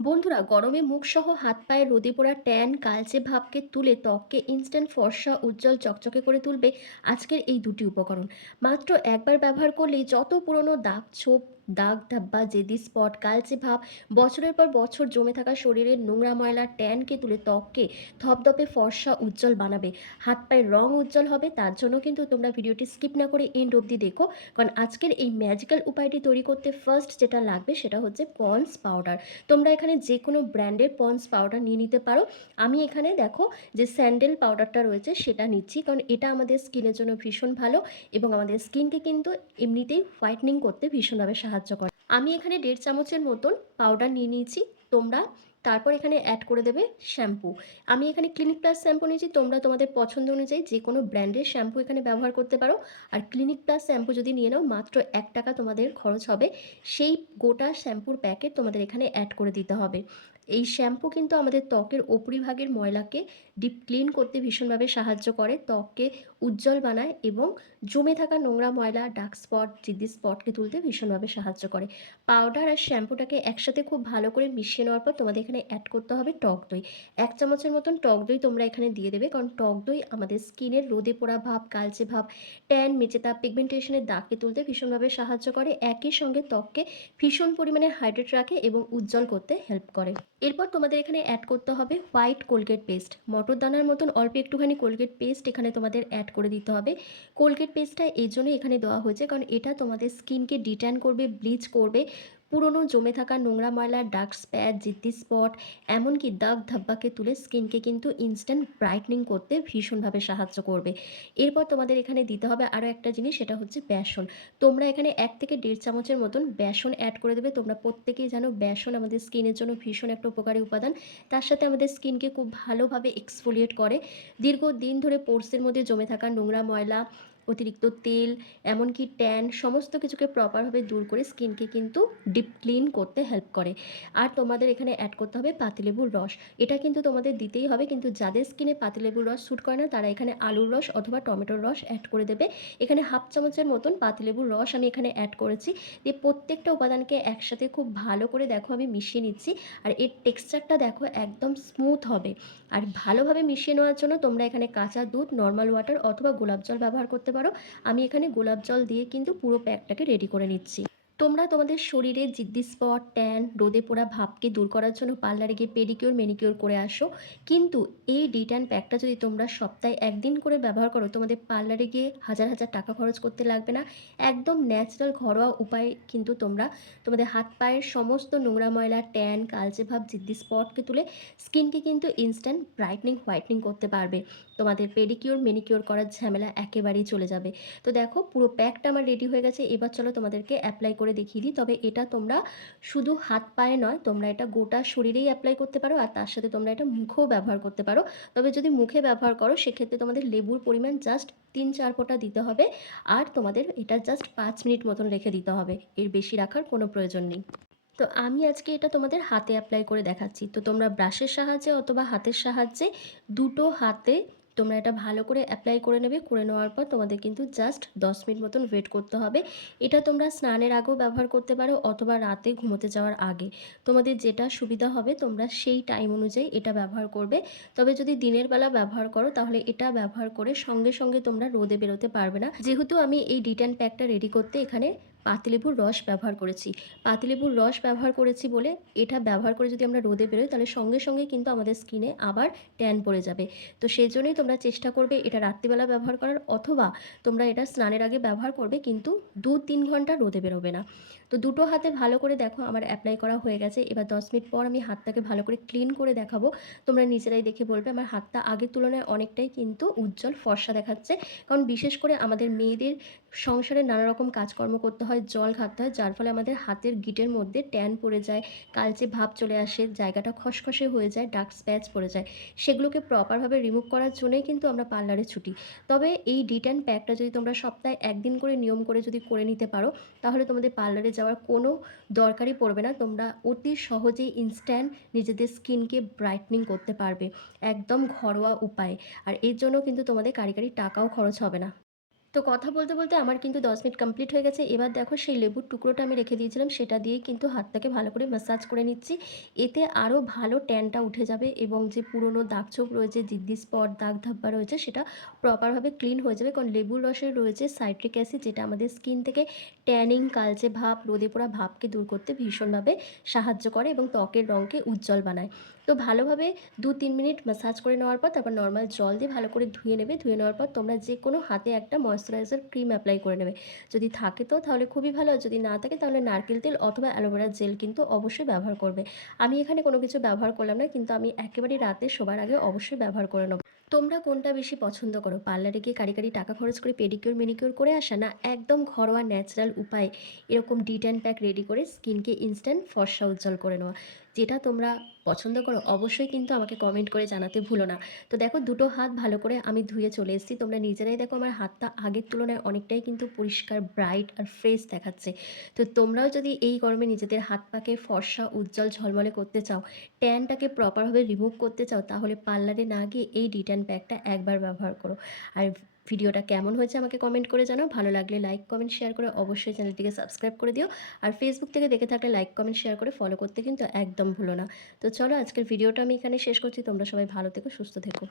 বন্ধুরা, গরমে মুখসহ হাত পায়ে রোদে পোড়া ট্যান কালচে ভাবকে তুলে ত্বককে ইনস্ট্যান্ট ফর্সা উজ্জ্বল চকচকে করে তুলবে আজকের এই দুটি উপকরণ। মাত্র একবার ব্যবহার করলেই যত পুরনো দাগ ছোপ, দাগ ধাব্বা, জেদি স্পট, কালচে ভাব, বছরের পর বছর জমে থাকা শরীরের নোংরা ময়লা ট্যানকে তুলে ত্বককে ধপধপে ফর্সা উজ্জ্বল বানাবে। হাত পায়ের রং উজ্জ্বল হবে, তার জন্য কিন্তু তোমরা ভিডিওটি স্কিপ না করে এন্ড অবধি দেখো। কারণ আজকের এই ম্যাজিক্যাল উপায়টি তৈরি করতে ফার্স্ট যেটা লাগবে সেটা হচ্ছে পন্ডস পাউডার। তোমরা এখানে যে কোনো ব্র্যান্ডের পন্ডস পাউডার নিয়ে নিতে পারো। আমি এখানে দেখো যে স্যান্ডেল পাউডারটা রয়েছে সেটা নিচ্ছি, কারণ এটা আমাদের স্কিনের জন্য ভীষণ ভালো এবং আমাদের স্কিনকে কিন্তু এমনিতেই হোয়াইটনিং করতে ভীষণভাবে সাহায্য করে। আমি এখানে 1.5 চামচের মতন পাউডার নিয়ে নিয়েছি। তোমরা তারপর এখানে অ্যাড করে দেবে শ্যাম্পু। আমি এখানে ক্লিনিক প্লাস শ্যাম্পু নিয়েছি, তোমরা তোমাদের পছন্দ অনুযায়ী যে কোনো ব্র্যান্ডের শ্যাম্পু এখানে ব্যবহার করতে পারো। আর ক্লিনিক প্লাস শ্যাম্পু যদি নিয়ে নাও, মাত্র 1 টাকা তোমাদের খরচ হবে। সেই গোটা শ্যাম্পুর প্যাকেট তোমাদের এখানে অ্যাড করে দিতে হবে। এই শ্যাম্পু কিন্তু আমাদের ত্বকের উপরিভাগের ময়লাকে ডিপ ক্লিন করতে ভীষণভাবে সাহায্য করে, ত্বককে উজ্জ্বল বানায় এবং জমে থাকা নোংরা ময়লা, ডার্ক স্পট, জিদ্দি স্পটকে তুলতে ভীষণভাবে সাহায্য করে। পাউডার আর শ্যাম্পুটাকে একসাথে খুব ভালো করে মিশিয়ে নেওয়ার পর তোমাদের এখানে অ্যাড করতে হবে টক দই। 1 চামচের মতন টক দই তোমরা এখানে দিয়ে দেবে, কারণ টক দই আমাদের স্কিনের রোদে পোড়া ভাব, কালচে ভাব, ট্যান, মেচে দাগ, পিগমেন্টেশনের দাগকে তুলতে ভীষণভাবে সাহায্য করে। একই সঙ্গে ত্বককে ভীষণ পরিমাণে হাইড্রেট রাখে এবং উজ্জ্বল করতে হেল্প করে। এরপর তোমাদের এখানে অ্যাড করতে হবে হোয়াইট কোলগেট পেস্ট। মটর দানার মতন অল্প একটুখানি কোলগেট পেস্ট এখানে তোমাদের অ্যাড করে দিতে হবে। কোলগেট পেস্টটা এই জন্যই এখানে দেওয়া হয়েছে, কারণ এটা তোমাদের স্কিনকে ডিট্যান করবে, ব্লিচ করবে, পুরনো জমে থাকা নোংরা ময়লা, ডার্ক স্প্যাট, জিদ্দি স্পট, এমনকি দাগ ধাব্বাকে তুলে স্কিনকে কিন্তু ইনস্ট্যান্ট ব্রাইটনিং করতে ভীষণভাবে সাহায্য করবে। এরপর তোমাদের এখানে দিতে হবে আরও একটা জিনিস, সেটা হচ্ছে বেসন। তোমরা এখানে 1 থেকে 1.5 চামচের মতন বেসন অ্যাড করে দেবে। তোমরা প্রত্যেকেই জানো বেসন আমাদের স্কিনের জন্য ভীষণ একটা উপকারী উপাদান। তার সাথে আমাদের স্কিনকে খুব ভালোভাবে এক্সফোলিয়েট করে। দীর্ঘদিন ধরে পোরসের মধ্যে জমে থাকা নোংরা ময়লা, অতিরিক্ত তেল, এমনকি ট্যান, সমস্ত কিছুকে প্রপারভাবে দূর করে স্কিনকে কিন্তু ডিপ ক্লিন করতে হেল্প করে। আর তোমাদের এখানে অ্যাড করতে হবে পাতিলেবুর রস। এটা কিন্তু তোমাদের দিতেই হবে, কিন্তু যাদের স্কিনে পাতিলেবুর রস স্যুট করে না তারা এখানে আলুর রস অথবা টমেটোর রস অ্যাড করে দেবে। এখানে 1/2 চামচের মতন পাতিলেবুর রস আমি এখানে অ্যাড করেছি। দিয়ে প্রত্যেকটা উপাদানকে একসাথে খুব ভালো করে দেখো আমি মিশিয়ে নিচ্ছি। আর এর টেক্সচারটা দেখো একদম স্মুথ হবে। আর ভালোভাবে মিশিয়ে নেওয়ার জন্য তোমরা এখানে কাঁচা দুধ, নর্মাল ওয়াটার অথবা গোলাপ জল ব্যবহার করতে পারো। আমি এখানে গোলাপ জল দিয়ে কিন্তু পুরো প্যাকটাকে রেডি করে নিচ্ছি। তোমরা তোমাদের শরীরে জিদ্দি স্পট, ট্যান, রোদে পোড়া ভাবকে দূর করার জন্য পার্লারে গিয়ে পেডিকিউর, ম্যানিকিউর করে আসো। কিন্তু এই ডিট্যান প্যাকটা যদি তোমরা সপ্তাহে 1 দিন করে ব্যবহার করো, তোমাদের পার্লারে গিয়ে হাজার হাজার টাকা খরচ করতে লাগবে না। একদম ন্যাচারাল ঘরোয়া উপায়ে কিন্তু তোমরা তোমাদের হাত পায়ের সমস্ত নোংরা ময়লা, ট্যান, কালচে ভাব, জিদ্দি স্পটকে তুলে স্কিনকে কিন্তু ইনস্ট্যান্ট ব্রাইটনিং, হোয়াইটনিং করতে পারবে। তোমাদের পেডিকিউর, ম্যানিকিউর করার ঝামেলা একেবারেই চলে যাবে। তো দেখো পুরো প্যাকটা আমার রেডি হয়ে গেছে। এবার চলো তোমাদেরকে অ্যাপ্লাই করে দেখিয়ে দিই। তবে এটা তোমরা শুধু হাত পায়ে নয়, তোমরা এটা গোটা শরীরেই অ্যাপ্লাই করতে পারো, আর তার সাথে তোমরা এটা মুখেও ব্যবহার করতে পারো। তবে যদি মুখে ব্যবহার করো সেক্ষেত্রে তোমাদের লেবুর পরিমাণ জাস্ট 3-4 ফোঁটা দিতে হবে। আর তোমাদের এটা জাস্ট 5 মিনিট মতন রেখে দিতে হবে, এর বেশি রাখার কোনো প্রয়োজন নেই। তো আমি আজকে এটা তোমাদের হাতে অ্যাপ্লাই করে দেখাচ্ছি। তো তোমরা ব্রাশের সাহায্যে অথবা হাতের সাহায্যে দুটো হাতে তোমরা এটা ভালো করে অ্যাপ্লাই করে নেবে। করে নেওয়ার পর তোমাদের কিন্তু জাস্ট 10 মিনিট মতন ওয়েট করতে হবে। এটা তোমরা স্নানের আগেও ব্যবহার করতে পারো অথবা রাতে ঘুমোতে যাওয়ার আগে। তোমাদের যেটা সুবিধা হবে তোমরা সেই টাইম অনুযায়ী এটা ব্যবহার করবে। তবে যদি দিনের বেলা ব্যবহার করো তাহলে এটা ব্যবহার করে সঙ্গে সঙ্গে তোমরা রোদে বেরোতে পারবে না। যেহেতু আমি এই ডিট্যান প্যাকটা রেডি করতে এখানে পাতিলেবুর রস ব্যবহার করেছি। পাতিলেবুর রস ব্যবহার করেছি বলে এটা ব্যবহার করে যদি আমরা রোদে বেরোই তাহলে সঙ্গে সঙ্গে কিন্তু আমাদের স্কিনে আবার ট্যান পড়ে যাবে। তো সেই জন্যই তোমরা চেষ্টা করবে এটা রাত্রিবেলা ব্যবহার করার, অথবা তোমরা এটা স্নানের আগে ব্যবহার করবে, কিন্তু 2-3 ঘন্টা রোদে বেরোবে না। তো দুটো হাতে ভালো করে দেখো আমার অ্যাপ্লাই করা হয়ে গেছে। এবার 10 মিনিট পর আমি হাতটাকে ভালো করে ক্লিন করে দেখাবো। তোমরা নিজেরাই দেখে বলবে আমার হাতটা আগের তুলনায় অনেকটাই কিন্তু উজ্জ্বল ফর্সা দেখাচ্ছে। কারণ বিশেষ করে আমাদের মেয়েদের সংসারে নানা রকম কাজকর্ম করতে হয়, জল ঘাঁটতে হয়, যার ফলে আমাদের হাতের গিঁটের মধ্যে ট্যান পড়ে যায়, কালচে ভাব চলে আসে, জায়গাটা খসখসে হয়ে যায়, ডার্ক স্প্যাচ পড়ে যায়। সেগুলোকে প্রপারভাবে রিমুভ করার জন্যই কিন্তু আমরা পার্লারে ছুটি। তবে এই ডিট্যান প্যাকটা যদি তোমরা সপ্তাহে 1 দিন করে নিয়ম করে যদি করে নিতে পারো, তাহলে তোমাদের পার্লারে যাওয়ার কোনো দরকারই পড়বে না। তোমরা অতি সহজেই ইনস্ট্যান্ট নিজেদের স্কিনকে ব্রাইটনিং করতে পারবে একদম ঘরোয়া উপায়ে। আর এর জন্য কিন্তু তোমাদের কারি টাকাও খরচ হবে না। তো কথা বলতে, বলতে আমার কিন্তু ১০ মিনিট কমপ্লিট হয়ে গেছে। এবার দেখো সেই লেবুর টুকরোটা আমি রেখে দিয়েছিলাম, সেটা দিয়েই কিন্তু হাতটাকে ভালো করে ম্যাসাজ করে নিচ্ছি। এতে আরও ভালো ট্যানটা উঠে যাবে এবং যে পুরনো দাগ-ছোপ রয়েছে, জিদ্দি স্পট, দাগ-ধব্বা রয়েছে সেটা প্রপারভাবে ক্লিন হয়ে যাবে। কারণ লেবুর রসে রয়েছে সাইট্রিক অ্যাসিড, যেটা আমাদের স্কিন থেকে ট্যানিং, কালচে ভাব, রোদে পোড়া ভাবকে দূর করতে ভীষণভাবে সাহায্য করে এবং ত্বকের রঙকে উজ্জ্বল বানায়। তো ভালোভাবে ২-৩ মিনিট ম্যাসাজ করে নেওয়ার পর তারপর নর্মাল জল দিয়ে ভালো করে ধুয়ে নেবে। ধুয়ে নেওয়ার পর তোমরা যেকোনো হাতে একটা ময়েশ্চারাইজার ক্রিম অ্যাপ্লাই করে নেবে। যদি থাকে তো তাহলে খুবই ভালো, আর যদি না থাকে তাহলে নারকেল তেল অথবা অ্যালোভেরা জেল কিন্তু অবশ্যই ব্যবহার করবে। আমি এখানে কোনো কিছু ব্যবহার করলাম না, কিন্তু আমি একেবারেই রাতে শোবার আগে অবশ্যই ব্যবহার করে নেব। তোমরা কোনটা বেশি পছন্দ করো? পার্লারে গিয়ে কাঁড়ি, কাঁড়ি টাকা খরচ করে পেডিকিউর, ম্যানিকিউর করে আসা, না একদম ঘরোয়া ন্যাচারাল উপায়ে এরকম ডিট্যান প্যাক রেডি করে স্কিনকে ইনস্ট্যান্ট ফর্সা উজ্জ্বল করে নেওয়া? যেটা তোমরা পছন্দ করো অবশ্যই কিন্তু আমাকে কমেন্ট করে জানাতে ভুলো না। তো দেখো দুটো হাত ভালো করে আমি ধুয়ে চলে এসেছি। তোমরা নিজেরাই দেখো আমার হাতটা আগের তুলনায় অনেকটাই কিন্তু পরিষ্কার, ব্রাইট আর ফ্রেশ দেখাচ্ছে। তো তোমরাও যদি এই গরমে নিজেদের হাত পাকে ফর্সা, উজ্জ্বল, ঝলমলে করতে চাও, ট্যানটাকে প্রপারভাবে রিমুভ করতে চাও, তাহলে পার্লারে না গিয়ে এই ডিট্যান প্যাকটা একবার ব্যবহার করো। আর ভিডিওটা কেমন হয়েছে আমাকে কমেন্ট করে জানাও। ভালো লাগলে লাইক, কমেন্ট, শেয়ার করে অবশ্যই চ্যানেলটিকে সাবস্ক্রাইব করে দিও। আর ফেসবুক থেকে দেখে থাকলে লাইক, কমেন্ট, শেয়ার করে ফলো করতে কিন্তু একদম ভুলো না। তো চলো আজকের ভিডিওটা আমি এখানে শেষ করছি। তোমরা সবাই ভালো থেকো, সুস্থ থেকো।